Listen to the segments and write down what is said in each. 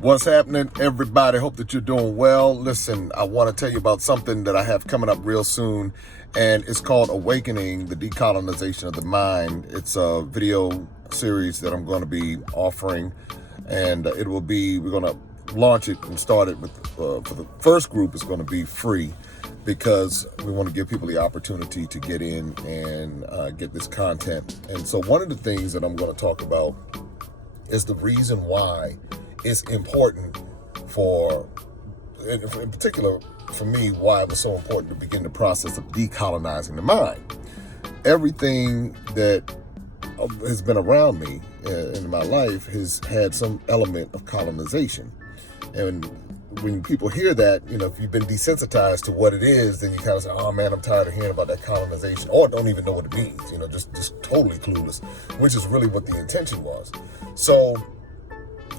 What's happening, everybody? Hope that you're doing well. Listen, I want to tell you about something that I have coming up real soon, and it's called Awakening, the Decolonization of the Mind. It's a video series that I'm going to be offering, and we're going to launch it and start it with, for the first group, it's going to be free because we want to give people the opportunity to get in and get this content. And so one of the things that I'm going to talk about is the reason why it's important in particular for me, why it was so important to begin the process of decolonizing the mind. Everything that has been around me in my life has had some element of colonization. And when people hear that, if you've been desensitized to what it is, then you kind of say, oh man, I'm tired of hearing about that colonization, or don't even know what it means, just totally clueless, which is really what the intention was. So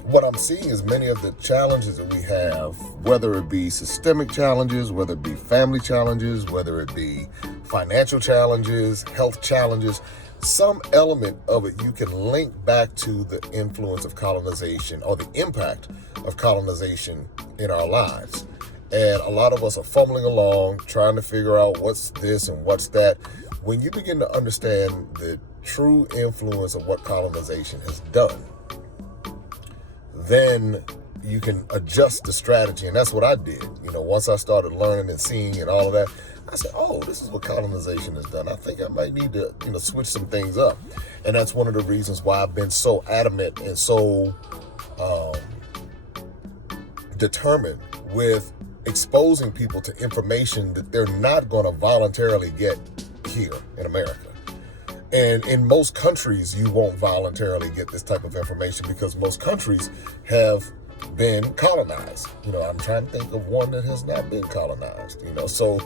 what I'm seeing is many of the challenges that we have, whether it be systemic challenges, whether it be family challenges, whether it be financial challenges, health challenges, some element of it you can link back to the influence of colonization or the impact of colonization in our lives. And a lot of us are fumbling along, trying to figure out what's this and what's that. When you begin to understand the true influence of what colonization has done, then you can adjust the strategy. And that's what I did. Once I started learning and seeing and all of that, I said, oh, this is what colonization has done. I think I might need to, switch some things up. And that's one of the reasons why I've been so adamant and so determined with exposing people to information that they're not going to voluntarily get here in America. And in most countries, you won't voluntarily get this type of information because most countries have been colonized. I'm trying to think of one that has not been colonized, So,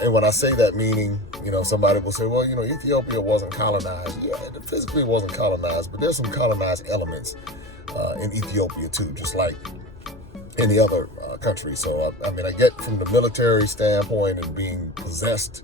and when I say that, meaning, somebody will say, well, Ethiopia wasn't colonized. Yeah, it physically wasn't colonized, but there's some colonized elements in Ethiopia too, just like any other country. So, I get from the military standpoint and being possessed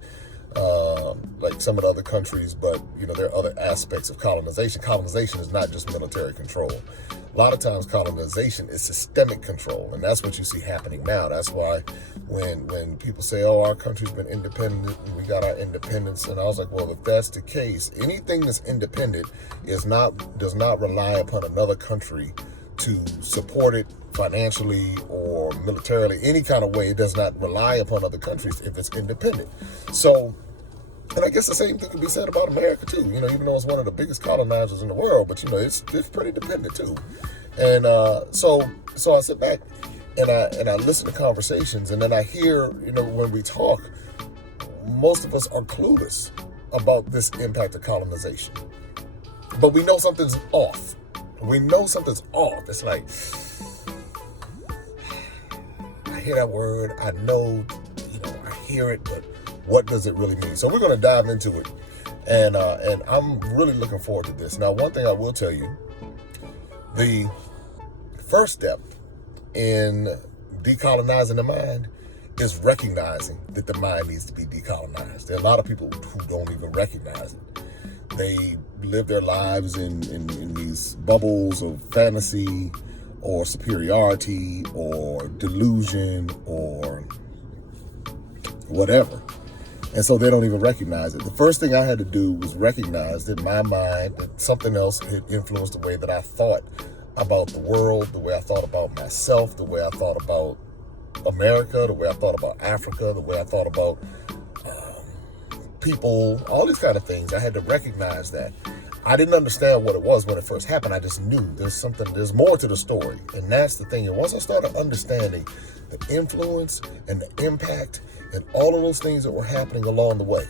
like some of the other countries, but there are other aspects of colonization. Colonization is not just military control. A lot of times colonization is systemic control, and that's what you see happening now. That's why when people say, oh, our country's been independent and we got our independence, and I was like, well, if that's the case, anything that's independent does not rely upon another country to support it financially or militarily, any kind of way. It does not rely upon other countries if it's independent. So, and I guess the same thing can be said about America too. Even though it's one of the biggest colonizers in the world, but it's pretty dependent too. And so I sit back and I listen to conversations, and then I hear, when we talk, most of us are clueless about this impact of colonization, but we know something's off. We know something's off. It's like, I hear that word, I know, I hear it, but what does it really mean? So we're going to dive into it, and I'm really looking forward to this. Now, one thing I will tell you, the first step in decolonizing the mind is recognizing that the mind needs to be decolonized. There are a lot of people who don't even recognize it. They live their lives in these bubbles of fantasy or superiority or delusion or whatever. And so they don't even recognize it. The first thing I had to do was recognize that my mind, that something else had influenced the way that I thought about the world, the way I thought about myself, the way I thought about America, the way I thought about Africa, the way I thought about people, all these kind of things. I had to recognize that. I didn't understand what it was when it first happened. I just knew there's more to the story. And that's the thing. And once I started understanding the influence and the impact and all of those things that were happening along the way,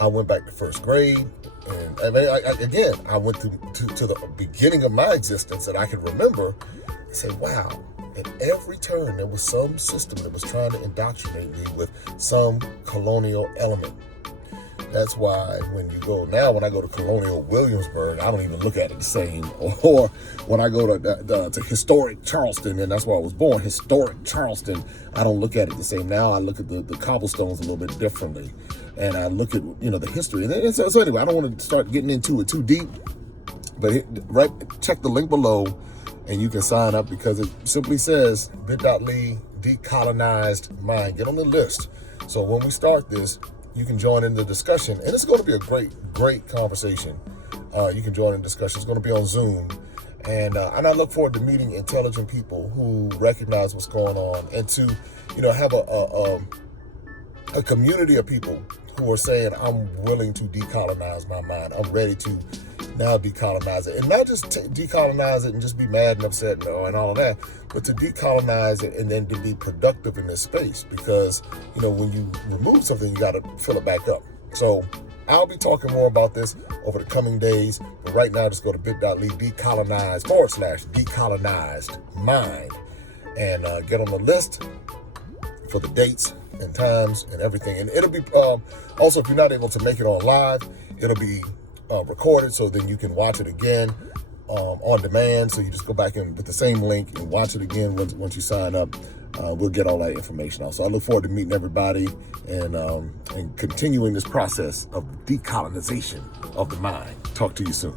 I went back to first grade. And I went to the beginning of my existence that I could remember and say, wow, at every turn there was some system that was trying to indoctrinate me with some colonial element. That's why when I go to Colonial Williamsburg, I don't even look at it the same. Or when I go to historic Charleston, and that's where I was born, historic Charleston, I don't look at it the same. Now I look at the cobblestones a little bit differently. And I look at, the history. And so anyway, I don't want to start getting into it too deep. But check the link below and you can sign up because it simply says bit.ly decolonized mind. Get on the list. So when we start this, you can join in the discussion, and it's going to be a great conversation. You can join in the discussion. It's going to be on Zoom, and I look forward to meeting intelligent people who recognize what's going on, and to, have a community of people who are saying, I'm willing to decolonize my mind. I'm ready to now decolonize it, and not just decolonize it and just be mad and upset and all of that, but to decolonize it and then to be productive in this space, because when you remove something, you got to fill it back up. So I'll be talking more about this over the coming days, but right now just go to bit.ly decolonize /decolonized mind and get on the list for the dates and times and everything. And it'll be also, if you're not able to make it on live, it'll be recorded, so then you can watch it again on demand. So you just go back and with the same link and watch it again once you sign up. We'll get all that information out. So I look forward to meeting everybody and continuing this process of decolonization of the mind. Talk to you soon.